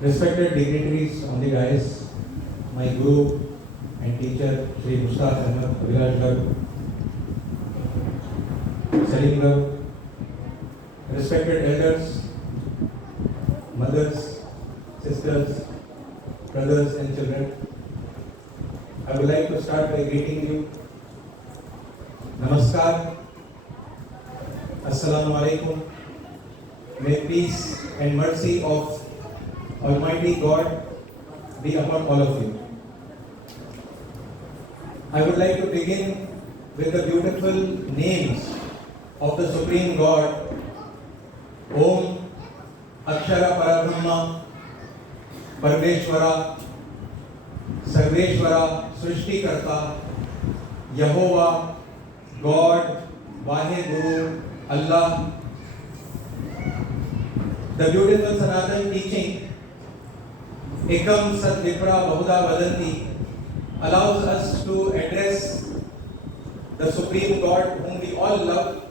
Respected dignitaries on the dais, my guru and teacher Sri Mushtaq Ahmed Abhilash Garu, Salim Garu, respected elders, mothers, sisters, brothers and children, I would like to start by greeting you. Namaskar, Assalamu alaikum. May peace and mercy of Almighty God be upon all of you. I would like to begin with the beautiful names of the Supreme God, Om, Akshara Parabrahma, Parmeshwara, Sarveshwara, Srishtikarta, Yehovah, God, Vaheguru, Allah. The beautiful Sanatan teaching, Ekam Sat Vipra Bahuda Vadanti, allows us to address the Supreme God whom we all love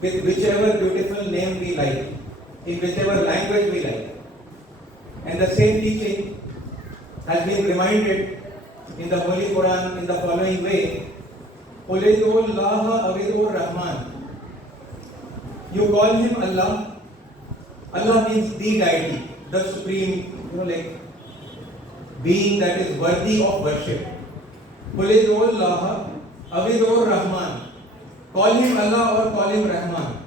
with whichever beautiful name we like, in whichever language we like. And the same teaching has been reminded in the Holy Quran in the following way: Qulilullah Awidur Rahman. You call him Allah. Allah means the deity, the supreme, being that is worthy of worship. Qulilullah Awidur Rahman. Call him Allah or call him Rahman.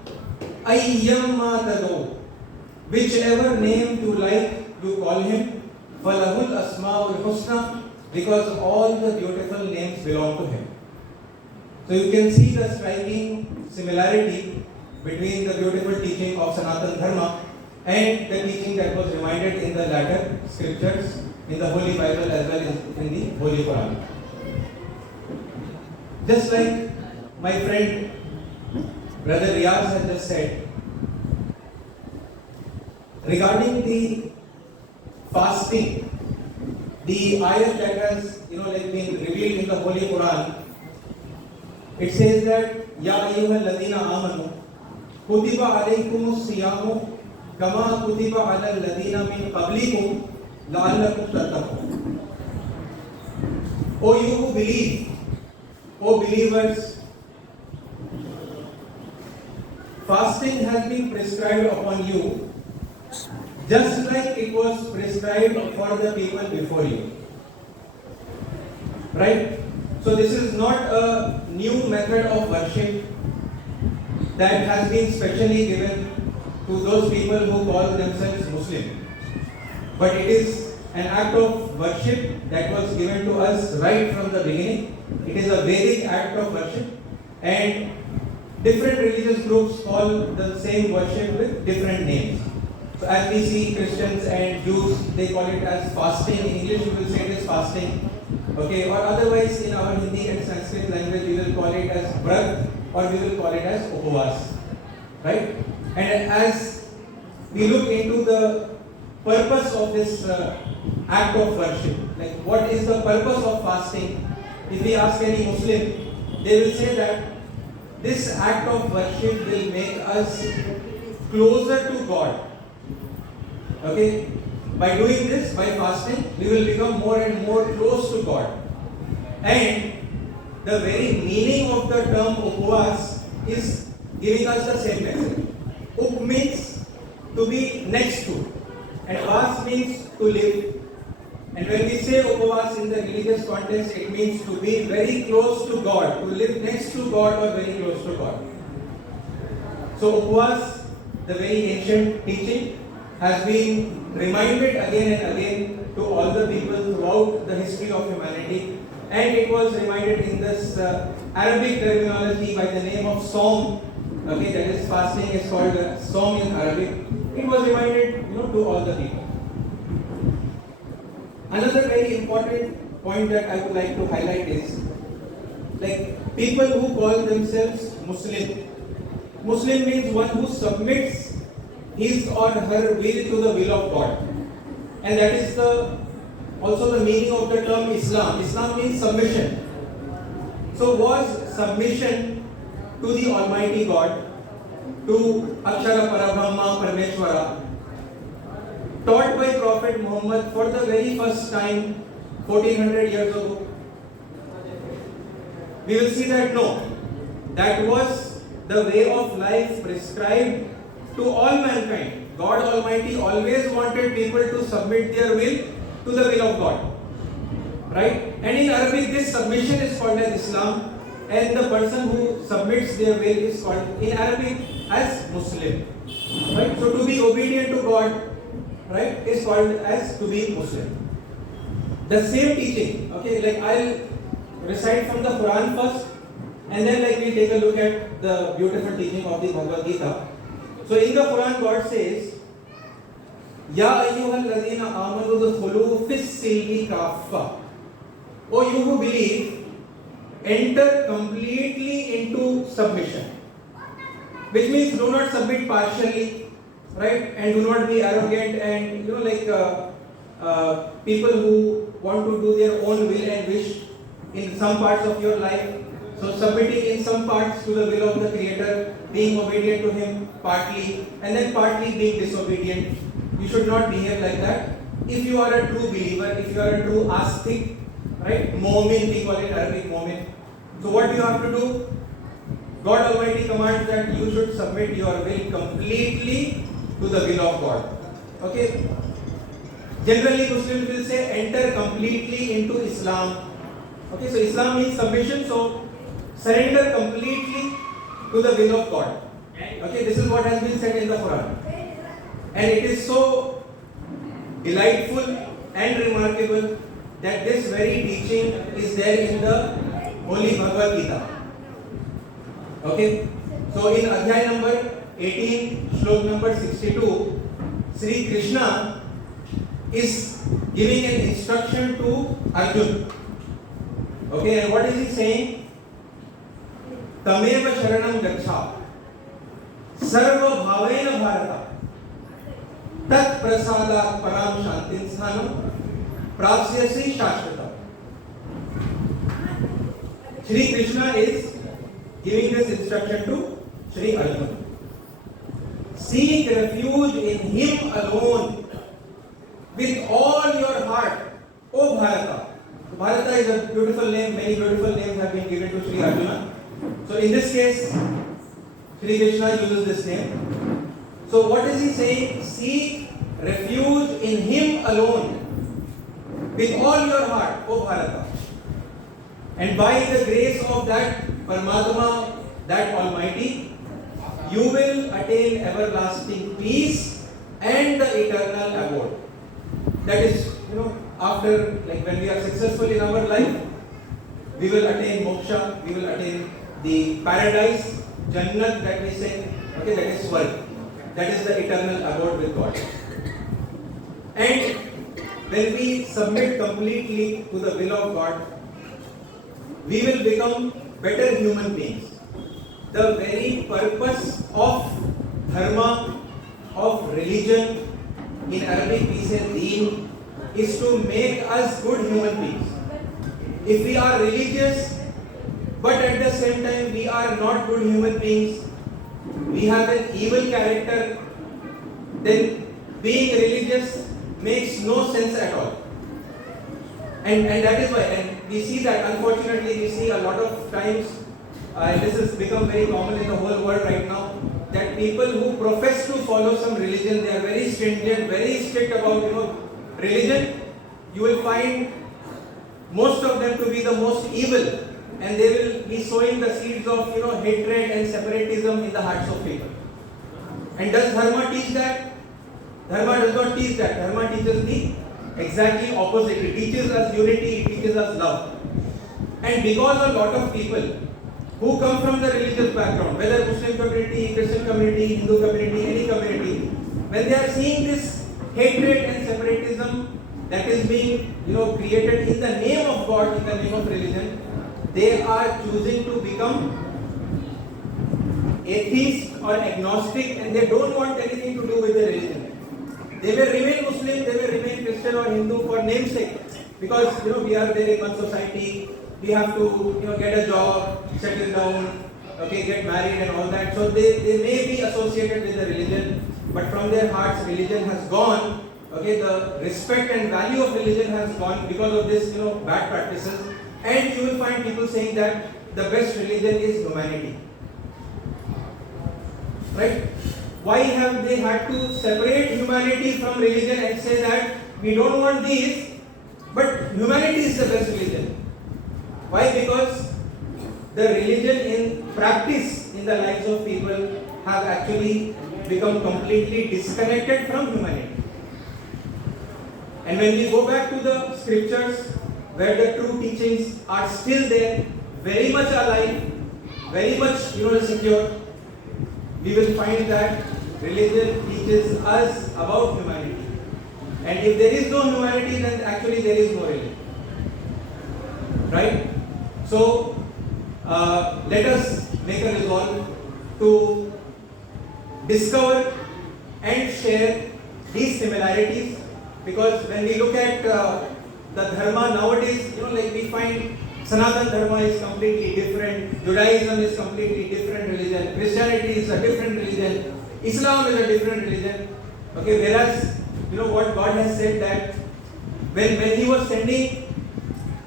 Ayyamma tadu. Whichever name you like, you call him. Falahul Asmaul Husna, because all the beautiful names belong to him. So you can see the striking similarity between the beautiful teaching of Sanatan Dharma and the teaching that was reminded in the latter scriptures, in the Holy Bible as well as in the Holy Quran. Just like my friend Brother Riyaz has just said, regarding the fasting, the ayat that has been revealed in the Holy Quran, it says that Ya ayyuhal ladina amanu kutiba alaykumus siyamu kama kutiba alal ladina min qablikum la'allakum tattaqun. O you who believe, O believers, fasting has been prescribed upon you just like it was prescribed for the people before you. Right? So this is not a new method of worship that has been specially given to those people who call themselves Muslim. But it is an act of worship that was given to us right from the beginning. It is a Vedic act of worship, and different religious groups call the same worship with different names. So as we see Christians and Jews, they call it as fasting. In English we will say it is fasting. Okay, or otherwise in our Hindi and Sanskrit language we will call it as Vrat, or we will call it as Upavas. Right? And as we look into the purpose of this act of worship, like what is the purpose of fasting? If we ask any Muslim, they will say that this act of worship will make us closer to God. Okay? By doing this, by fasting, we will become more and more close to God. And the very meaning of the term Upavas is giving us the same message. Up means to be next to, and Vas means to live. And when we say Upavas in the religious context, it means to be very close to God, to live next to God or very close to God. So Upavas, the very ancient teaching, has been reminded again and again to all the people throughout the history of humanity, and it was reminded in this Arabic terminology by the name of Saum. Okay, that is fasting is called Saum in Arabic. It was reminded, to all the people. Another very important point that I would like to highlight is, like, people who call themselves Muslim. Muslim means one who submits his or her will to the will of God. And that is also the meaning of the term Islam. Islam means submission. So was submission to the Almighty God, to Akshara Parabrahma Parmeshwara, taught by Prophet Muhammad for the very first time 1400 years ago? We will see that no, that was the way of life prescribed to all mankind. God Almighty always wanted people to submit their will to the will of God. Right? And in Arabic, this submission is called as Islam, and the person who submits their will is called in Arabic as Muslim. Right? So to be obedient to God, right, is called as to be Muslim. The same teaching, okay, like I'll recite from the Quran first, and then like we take a look at the beautiful teaching of the Bhagavad Gita. So in the Quran, God says, Ya ayyuhal ladhina amanu dkhulu fis silmi kaffa. O you who believe, enter completely into submission. Which means do not submit partially, right? And do not be arrogant and people who want to do their own will and wish in some parts of your life. So submitting in some parts to the will of the Creator, being obedient to Him partly, and then partly being disobedient. You should not behave like that. If you are a true believer, if you are a true astik, right? Mu'min, we call it Arabic mu'min. So what do you have to do? God Almighty commands that you should submit your will completely to the will of God. Okay? Generally, Muslims will say enter completely into Islam. Okay, so Islam means submission, so surrender completely to the will of God. Okay, this is what has been said in the Quran. And it is so delightful and remarkable that this very teaching is there in the Holy Bhagavad Gita. Okay, so in Adhyay number 18, Shlok number 62, Sri Krishna is giving an instruction to Arjun. Okay, and what is he saying? Tameva sharanam gacha sarva bhavena bharata tat prasada param shantin sthanam prapsyasi shashvata. Shri Krishna is giving this instruction to Shri Arjuna. Seek refuge in Him alone with all your heart, O Bharata. Bharata is a beautiful name, many beautiful names have been given to Shri Arjuna. So in this case, Shri Krishna uses this name. So what is he saying? Seek refuge in Him alone with all your heart, O Bharata. And by the grace of that Paramatma, that Almighty, you will attain everlasting peace and the eternal abode. That is, after, like when we are successful in our life, we will attain moksha, we will attain the paradise, Jannat that we say, okay, that is Swarg. That is the eternal abode with God. And when we submit completely to the will of God, we will become better human beings. The very purpose of dharma, of religion, in Arabic we say deen, is to make us good human beings. If we are religious, but at the same time we are not good human beings, we have an evil character, then being religious makes no sense at all. And that is why, and we see that unfortunately we see a lot of times, this has become very common in the whole world right now, that people who profess to follow some religion, they are very stringent, very strict about religion. You will find most of them to be the most evil, and they will be sowing the seeds of hatred and separatism in the hearts of people. And does Dharma teach that? Dharma does not teach that. Dharma teaches the exactly opposite. It teaches us unity, it teaches us love. And because a lot of people who come from the religious background, whether Muslim community, Christian community, Hindu community, any community, when they are seeing this hatred and separatism that is being created in the name of God, in the name of religion, they are choosing to become atheist or agnostic, and they don't want anything to do with the religion. They will remain Muslim, they will remain Christian or Hindu for namesake, because we are there in one society. We have to get a job, settle down, okay, get married and all that. So they may be associated with the religion, but from their hearts religion has gone, Okay, the respect and value of religion has gone because of this, bad practices. And you will find people saying that the best religion is humanity. Right? Why have they had to separate humanity from religion and say that we don't want these, but humanity is the best religion? Why? Because the religion in practice in the lives of people have actually become completely disconnected from humanity. And when we go back to the scriptures where the true teachings are still there, very much alive, very much secure, we will find that religion teaches us about humanity. And if there is no humanity, then actually there is no religion. Right? So, let us make a resolve to discover and share these similarities, because when we look at the dharma nowadays, we find Sanatana Dharma is completely different, Judaism is completely different religion, Christianity is a different religion, Islam is a different religion. Okay, whereas what God has said, that when He was sending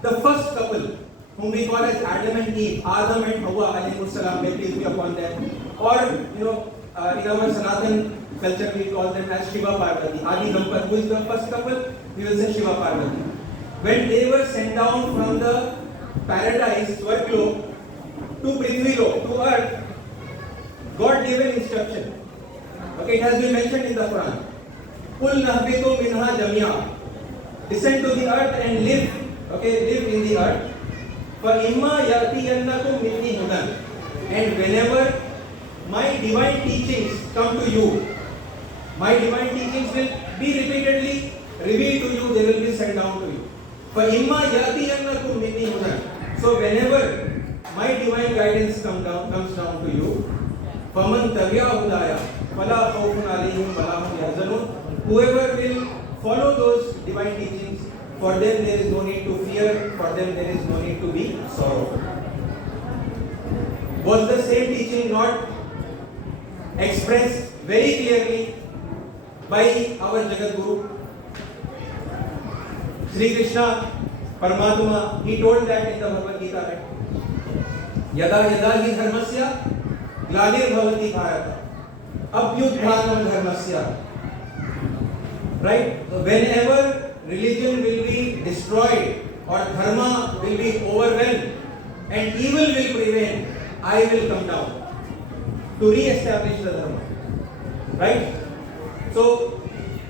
the first couple, whom we call as Adam and Eve, Adam and Hawa alayhi salam, may peace be upon them, or in our Sanatan culture we call them as Shiva Parvati, Adi Dampat, who is the first couple, we will say Shiva Parvati. When they were sent down from the paradise, Swarglok, to Prithvilok, to earth, God gave an instruction. Okay, it has been mentioned in the Quran. Qul nahbitu minha jamia. Descend to the earth and live. Okay, live in the earth. فَإِمَّا يَأْتِيَنَّكُمْ مِنِّي هُدًى. And whenever my divine teachings come to you, my divine teachings will be repeatedly revealed to you, they will be sent down to you. فَإِمَّا يَأْتِيَنَّكُمْ مِنِّي هُدًى. So whenever my divine guidance comes down to you, فَمَنْ تَبِعَ هُدَايَ فَلَا خَوْفٌ عَلَيْهِمْ وَلَا هُمْ يَحْزَنُونَ. Whoever will follow those divine teachings, for them there is no need to fear, for them there is no need to be sorrowful. Was the same teaching not expressed very clearly by our Jagat Guru? Sri Krishna Paramatma, he told that in the Bhagavad Gita, right? Yada yada hi dharmasya glanir bhavati bharata abhyudhanam dharmasya. Right? So whenever religion will be destroyed or dharma will be overwhelmed and evil will prevail, I will come down to re-establish the dharma. Right? So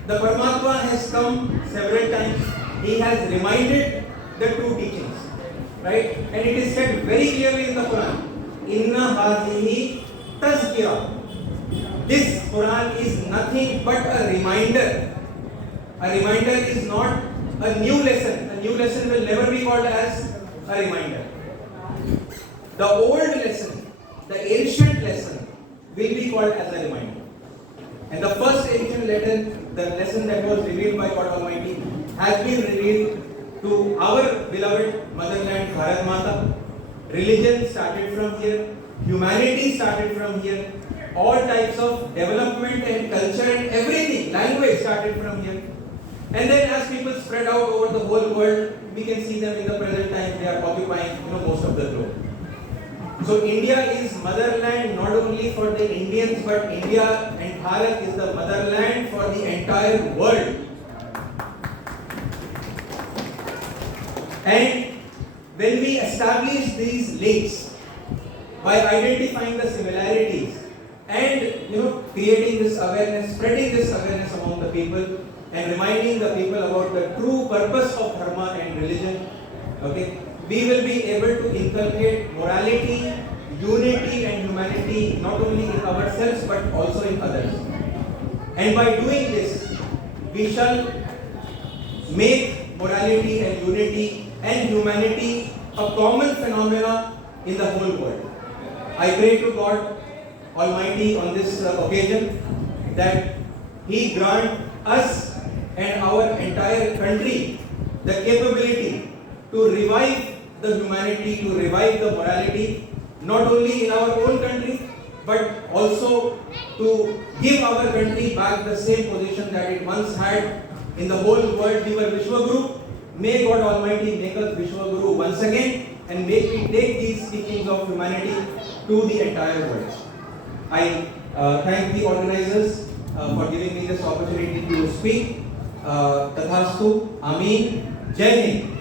the Paramatma has come several times. He has reminded the true teachings. Right? And it is said very clearly in the Quran, Inna hazihi tazkira. This Quran is nothing but a reminder. A reminder is not a new lesson. A new lesson will never be called as a reminder. The old lesson, the ancient lesson, will be called as a reminder. And the first ancient lesson, the lesson that was revealed by God Almighty, has been revealed to our beloved motherland, Bharat Mata. Religion started from here. Humanity started from here. All types of development and culture and everything, language started from here. And then as people spread out over the whole world, we can see them in the present time, they are occupying most of the globe. So India is motherland not only for the Indians, but India and Bharat is the motherland for the entire world. And when we establish these links by identifying the similarities and creating this awareness, spreading this awareness among the people, and reminding the people about the true purpose of dharma and religion, okay, we will be able to inculcate morality, unity and humanity not only in ourselves but also in others. And by doing this, we shall make morality and unity and humanity a common phenomena in the whole world. I pray to God Almighty on this occasion that He grant us and our entire country the capability to revive the humanity, to revive the morality, not only in our own country, but also to give our country back the same position that it once had in the whole world we were Vishwaguru. May God Almighty make us Vishwaguru once again and make me take these teachings of humanity to the entire world. I thank the organizers for giving me this opportunity to speak. Tathastu, Ameen, Jai Hind.